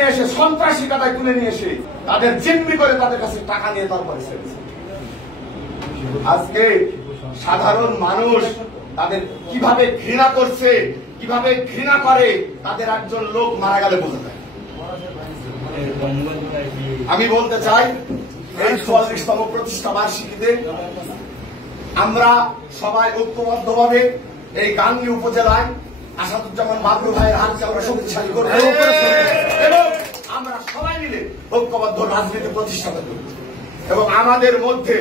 নিয়ে এসে সন্ত্রাসী কাদায় তুলে নিয়ে এসে তাদের জিম্মি করে তাদের কাছে টাকা নিয়ে তারপরে ছেড়েছে। আজকে সাধারণ মানুষ তাদের কিভাবে ঘৃণা করছে, কিভাবে ঘৃণা করে, তাদের একজন লোক মারা গেলে বোঝা যায়। আমি বলতে চাই এই 44তম প্রতিষ্ঠা বার্ষিকীতে আমরা সবাই ঐক্যবদ্ধভাবে এই গাংনী উপজেলায় আসাদুজ্জামান বাবলু ভাইয়ের হাতকে আমরা শক্তিশালী করব এবং আমরা সবাই মিলে ঐক্যবদ্ধ রাজনীতি প্রতিষ্ঠা করব এবং আমাদের মধ্যে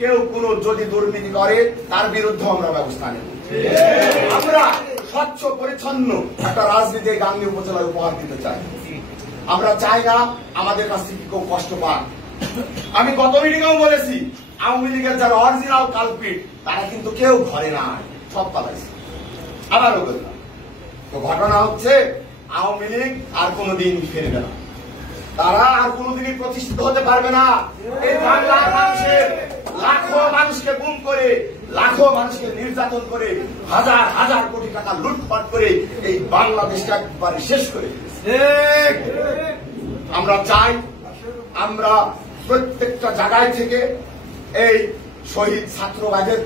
কেউ কোনো যদি দুর্নীতি করে তার বিরুদ্ধে আমরা ব্যবস্থা নেব। আমরা স্বচ্ছ পরিচ্ছন্ন একটা রাজনীতি গাংনী উপজেলায় উপহার দিতে চাই। আমরা চাই না আমাদের কাছ থেকে কেউ কষ্ট পাক। আমি গত মিটিংয়েও বলেছি, আওয়ামী লীগের যারা অরিজিনাল কালপিট তারা কিন্তু কেউ ঘরে নাই, সব পালাইছে। আবারও বললাম, তো ঘটনা হচ্ছে আওয়ামী লীগ আর কোনোদিন ফিরবে না, তারা আর কোনোদিনই প্রতিষ্ঠিত হতে পারবে না। এই বাংলার মানুষের লাখো মানুষকে গুম করে, লাখো মানুষকে নির্যাতন করে, হাজার হাজার কোটি টাকা লুটপাট করে এই বাংলাদেশটা একবারে শেষ করে। আমরা চাই আমরা প্রত্যেকটা জায়গায় থেকে এই শহীদ ছাত্রবাদের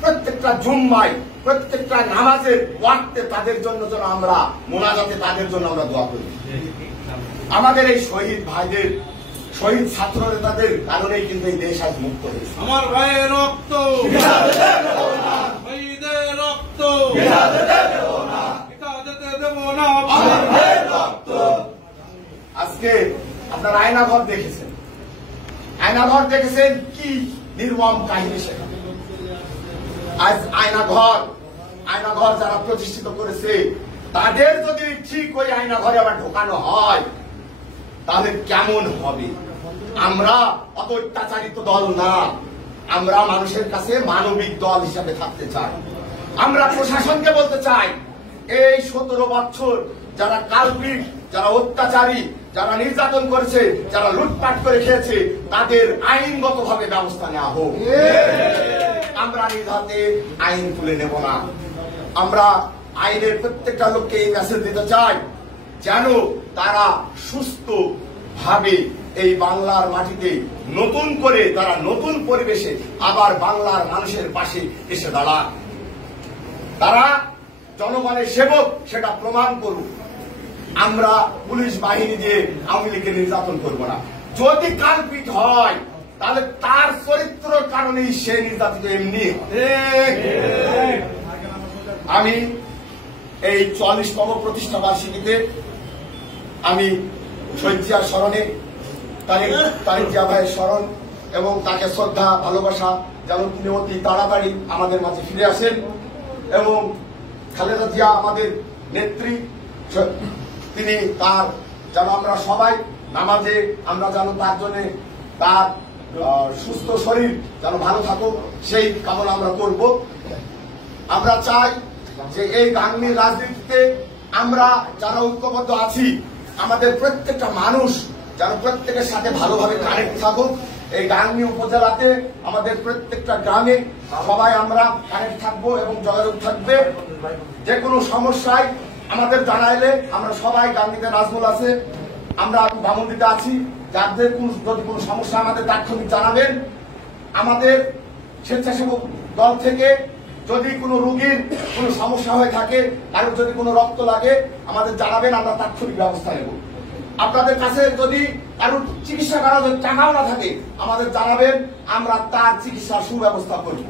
প্রত্যেকটা জুম্মায়, প্রত্যেকটা নামাজের ওয়াক্তে তাদের জন্য যেন আমরা মোনাজাতে তাদের জন্য আমরা দোয়া করি। আমাদের এই শহীদ ভাইদের, শহীদ ছাত্র নেতাদের কারণেই কিন্তু এই দেশ আজ মুক্ত হয়েছে। আমার ভাইয়ের রক্ত, শহীদের রক্ত, আজকে আপনারা আয়নাঘর দেখেছেন, আয়নাঘর দেখেছেন কি নির্মম কাহিনী সেখানে। আজ আয়নাঘর যারা প্রতিষ্ঠিত করেছে তাদের যদি ঠিক ওই আয়নাঘরে আবার ঢোকানো হয় তাহলে কেমন হবে? আমরা অত অত্যাচারিত দল না, আমরা মানুষের কাছে মানবিক দল হিসাবে থাকতে চাই। আমরা প্রশাসনকে বলতে চাই, এই 17 বছর যারা কালপিট, যারা অত্যাচারী, যারা নির্যাতন করেছে, যারা লুটপাট করে খেয়েছে তাদের আইনগতভাবে ব্যবস্থা নেওয়া হোক। আমরা নিজ হাতে আইন তুলে নেব না। আমরা আইনের প্রত্যেকটা লোককে এই মেসেজ দিতে চাই যেন তারা সুস্থ ভাবে এই বাংলার মাটিতে নতুন করে, তারা নতুন পরিবেশে আবার বাংলার মানুষের পাশে এসে দাঁড়ান। তারা জনগণের সেবক সেটা প্রমাণ করুক। আমরা পুলিশ বাহিনী দিয়ে আওয়ামী লীগকে নির্যাতন করব না। যদি কালপিট হয় তাহলে তার চরিত্রের কারণেই সে নির্যাতিত এমনি। আমি এই 44তম প্রতিষ্ঠা বার্ষিকীতে আমি শহীদ জিয়ার স্মরণে, তারেক জিয়া ভাইয়ের স্মরণ এবং তাকে শ্রদ্ধা ভালোবাসা যেন তিনি অতি তাড়াতাড়ি আমাদের মাঝে ফিরে আসেন এবং খালেদা জিয়া আমাদের নেত্রী, তিনি তার যেন আমরা সবাই নামাজে আমরা যেন তার জন্য তার সুস্থ শরীর যেন ভালো থাকুক সেই কামনা আমরা করব। আমরা চাই যে এই গাংনীর রাজনীতিতে আমরা যারা ঐক্যবদ্ধ আছি আমাদের প্রত্যেকটা মানুষ যেন প্রত্যেকের সাথে ভালোভাবে কানেক্ট থাকুক। এই গাংনী উপজেলাতে আমাদের প্রত্যেকটা গ্রামে সবাই আমরা কানেক্ট থাকবো এবং যোগাযোগ থাকবে। যে কোনো সমস্যায় আমাদের জানাইলে আমরা সবাই, গাংনীতে নাজমুল আছে, আমরা বামুনদিতে আছি, যাদের যদি কোনো সমস্যা আমাদের তাৎক্ষণিক জানাবেন। আমাদের স্বেচ্ছাসেবক দল থেকে যদি কোনো রোগীর কোনো সমস্যা হয়ে থাকে, কারোর যদি কোনো রক্ত লাগে আমাদের জানাবেন, আমরা তাৎক্ষণিক ব্যবস্থা নেব। আপনাদের কাছে যদি কারোর চিকিৎসা করার টাকাও না থাকে আমাদের জানাবেন, আমরা তার চিকিৎসার সুব্যবস্থা করব।